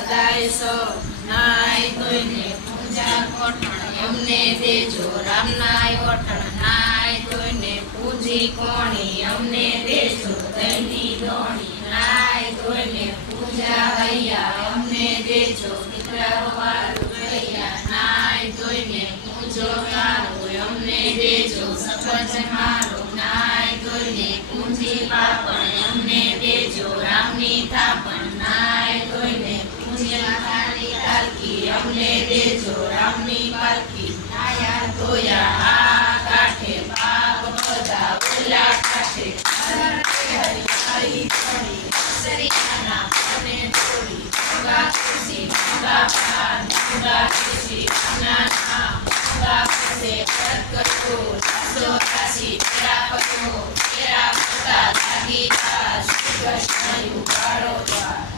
સદાય સૌ નાય ધોઈને પૂજા કોઠણ અમને દેજો રામના ઓઠણ નાય ધોઈને પૂજી કોણી અમને દેજો દહીંની દોણી નાય ધોઈને પૂજા હૈયા અમને દેજો વિગ્રહ વાળું હૈયા નાય ધોઈને પૂજો મારું અમને દેજો સપજ મારું નાય ધોઈને પૂજી પાપણ અમને દેજો રામની થાપણ નાય ધોઈને પૂજ્યા તારી તારકી અમને દેજો રામની પારકી નાયા ધોયા આ કાઠે પાપ બધા ઓલા કાઠે હરિયાળી પડી સરિયાના મને છોડી ગંગા ખુશી ગંગા પાર ગંગા ખુશી ગંગા નામ ગંગા ખુશે વ્રત કરતો રાસો રાશિ તેરા પતો તેરા પતા લાગી શ્રી કૃષ્ણ યુગાડો દ્વાર